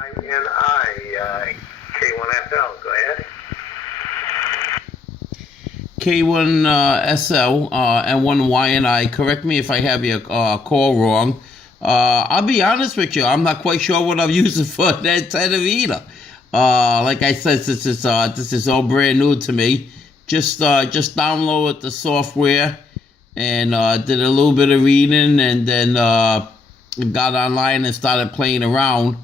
K1YNI, K1FL. Go ahead. K1SL and 1YNI. Correct me if I have your call wrong. I'll be honest with you. I'm not quite sure what I'm using for that antenna either. Like I said, this is all brand new to me. Just downloaded the software and did a little bit of reading, and then got online and started playing around.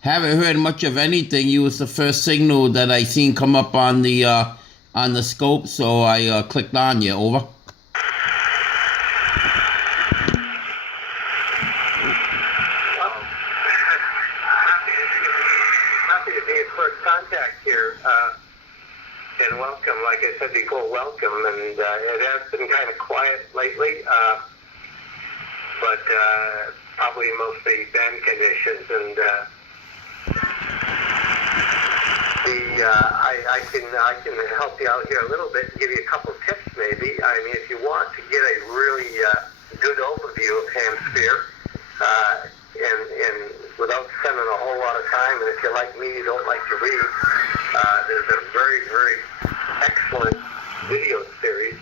Haven't heard much of anything. You was the first signal that I seen come up on the scope, so I clicked on you. Over. Well, happy to be your first contact here, and welcome. Like I said before, welcome. And it has been kind of quiet lately, but probably mostly band conditions. And I can help you out here a little bit and give you a couple tips maybe. I mean, if you want to get a really good overview of Hamsphere, and without spending a whole lot of time, and if you're like me, you don't like to read, there's a very, very excellent video series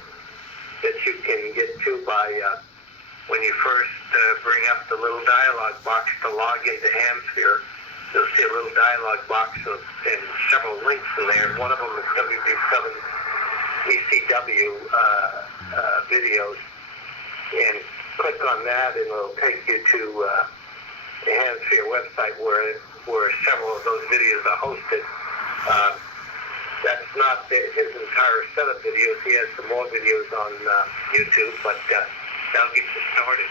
that you can get to by when you first bring up the little dialog box to log into Hamsphere. You'll see a little dialog box and several links in there. One of them is WB7 ECW videos. And click on that and it'll take you to the Hamsphere website where several of those videos are hosted. That's not his entire set of videos. He has some more videos on YouTube, but that'll get you started.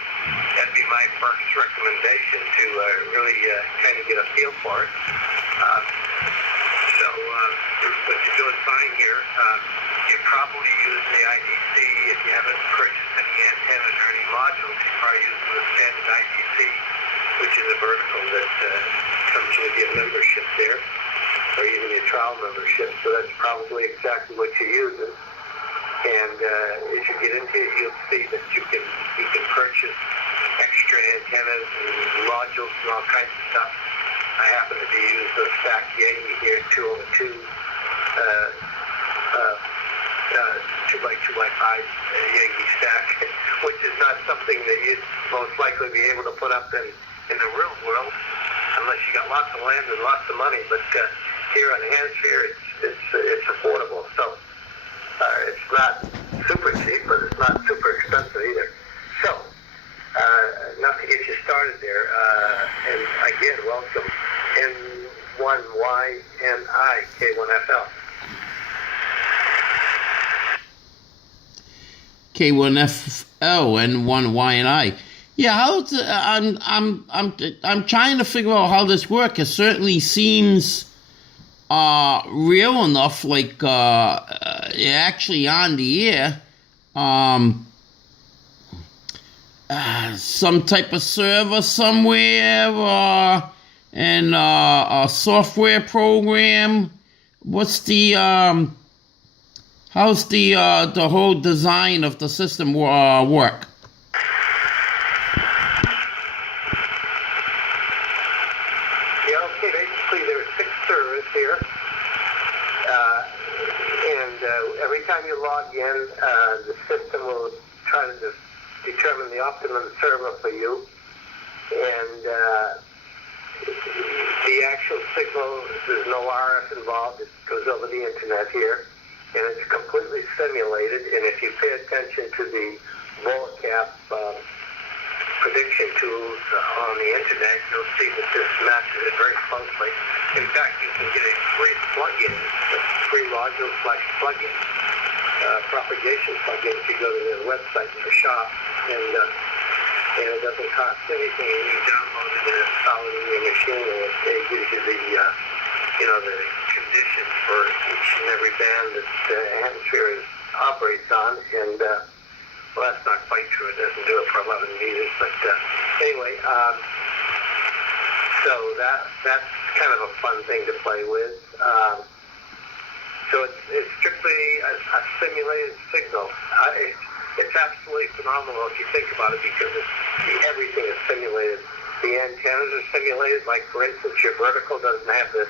That'd be my first recommendation to really kind of get a feel for it. So what you're doing fine here. You're probably using the IDC. If you haven't purchased any antennas or any modules, you're probably using the standard IDC, which is a vertical that comes with your membership there, or even your trial membership. So that's probably exactly what you're using. And as you get into it, you'll see that you can purchase extra antennas and modules and all kinds of stuff. I happen to be using a stack Yankee here, 202, 2x2x5 Yankee stack, which is not something that you'd most likely be able to put up in the real world unless you got lots of land and lots of money. But here on Hamsphere, it's affordable. So it's not super cheap, but it's not super expensive either. So, not to get you started there, and again, welcome, N1YNI, K1FL. K1FL and 1YNI. Yeah, I'm trying to figure out how this works. It certainly seems real enough, like actually on the air. Some type of server somewhere, and a software program. What's the how's the whole design of the system work? Basically there are 6 servers here, and every time you log in, the system will try to determine the optimum server for you, and the actual signal, there's no RF involved, it goes over the internet here, and it's completely simulated. And if you pay attention to the VOLCAP prediction tools on the internet, you'll see that this matches it very closely. In fact, you can get a free plugin, a free module/plugin, propagation plugin if you go to their website in the shop, and it doesn't cost anything. You download it and install it in your machine, and it gives you the the conditions for each and every band that Hamsphere operates on. And well, that's not quite true. It doesn't do it for 11 meters, but anyway, so that's kind of a fun thing to play with. So it's strictly a simulated signal. It's absolutely phenomenal if you think about it, because everything is simulated The antennas are simulated, like for instance, your vertical doesn't have the,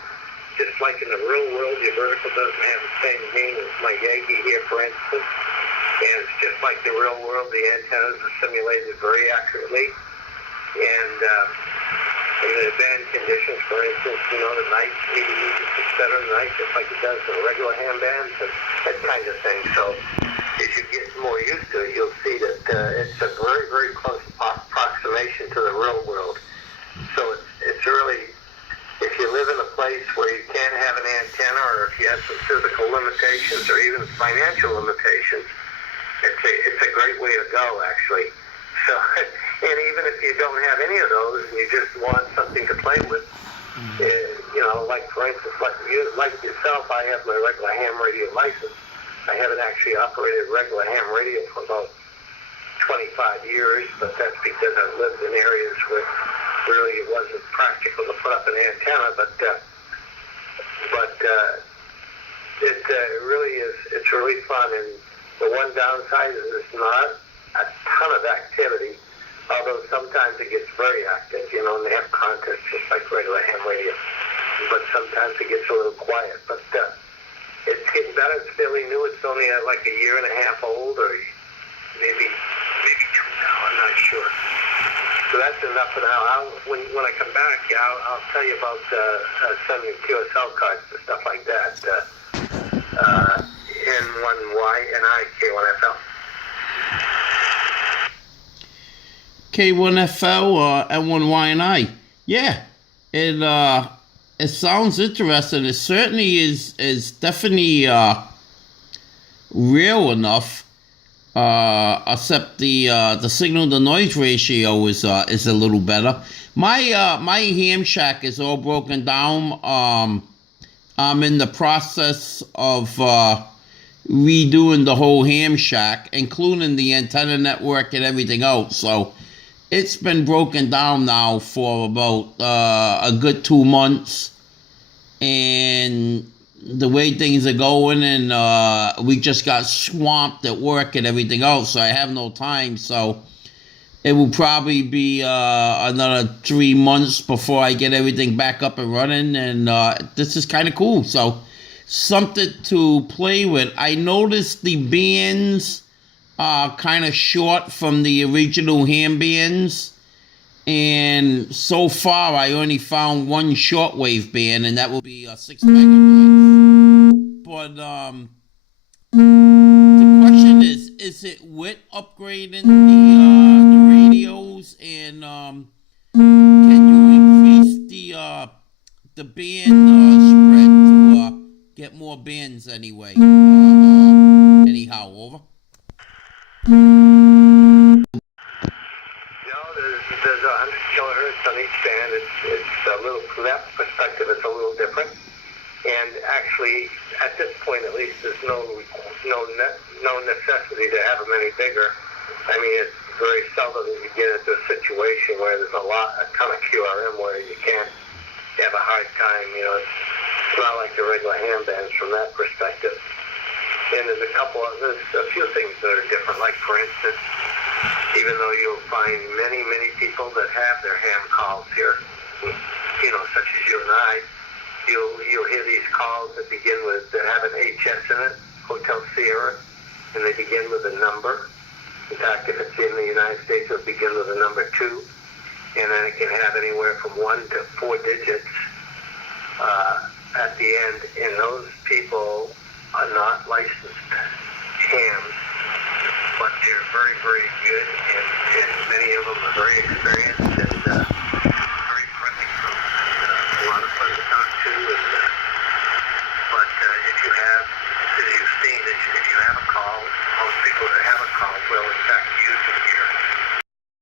just like in the real world, your vertical doesn't have the same name as my Yagi here, for instance. And it's just like the real world, the antennas are simulated very accurately. And in the band conditions, for instance, the night, 80 meters, etc., the night, just like it does in regular ham bands, and that kind of thing. So as you get more used to it, you'll see that it's a very, very close approximation to the real world. So it's really, if you live in a place where you can't have an antenna, or if you have some physical limitations or even financial limitations, it's a great way to go, actually. So, and even if you don't have any of those and you just want something to play with, like for instance, like yourself, I have my regular ham radio license. I haven't actually operated regular ham radio for about 25 years, but that's because I've lived in areas where really it wasn't practical to put up an antenna. But it really is. It's really fun, and the one downside is it's not a ton of activity, although sometimes it gets very active, and they have contests just like regular ham radio. But sometimes it gets a little quiet. But it's getting better. It's fairly new. It's only like a year and a half old, or maybe 2 now. I'm not sure. So that's enough for now. When I come back, I'll tell you about sending QSL cards and stuff like that. N1Y and K1FL. K1FL, N1Y. Yeah, it sounds interesting. It certainly is definitely real enough. Except the signal to noise ratio is a little better. My ham shack is all broken down. I'm in the process of redoing the whole ham shack, including the antenna network and everything else. So it's been broken down now for about a good 2 months, and the way things are going, and we just got swamped at work and everything else, so I have no time. So it will probably be another 3 months before I get everything back up and running, and this is kind of cool. So something to play with. I noticed the bands are kind of short from the original ham bands, and so far I only found one shortwave band, and that will be 6 megahertz. But the question is it with upgrading the radios, and can you increase the band spread to get more bands anyway? Anyhow, over. There's 100 kilohertz on each band. It's a little, from that perspective, it's a little different. And actually, at this point at least, there's no necessity to have them any bigger. I mean, it's very seldom that you get into a situation where there's a ton of QRM where you can't have a hard time. It's not like the regular ham bands from that perspective. And there's a few things that are different. Like for instance, even though you'll find many people that have their ham calls here, such as you and I, you'll hear these calls that have an HS in it, Hotel Sierra, and they begin with a number. In fact, if it's in the United States, it'll begin with a number 2, and then it can have anywhere from 1 to 4 digits at the end. And those people are not licensed hams, but they're very, very good, and many of them are very experienced, and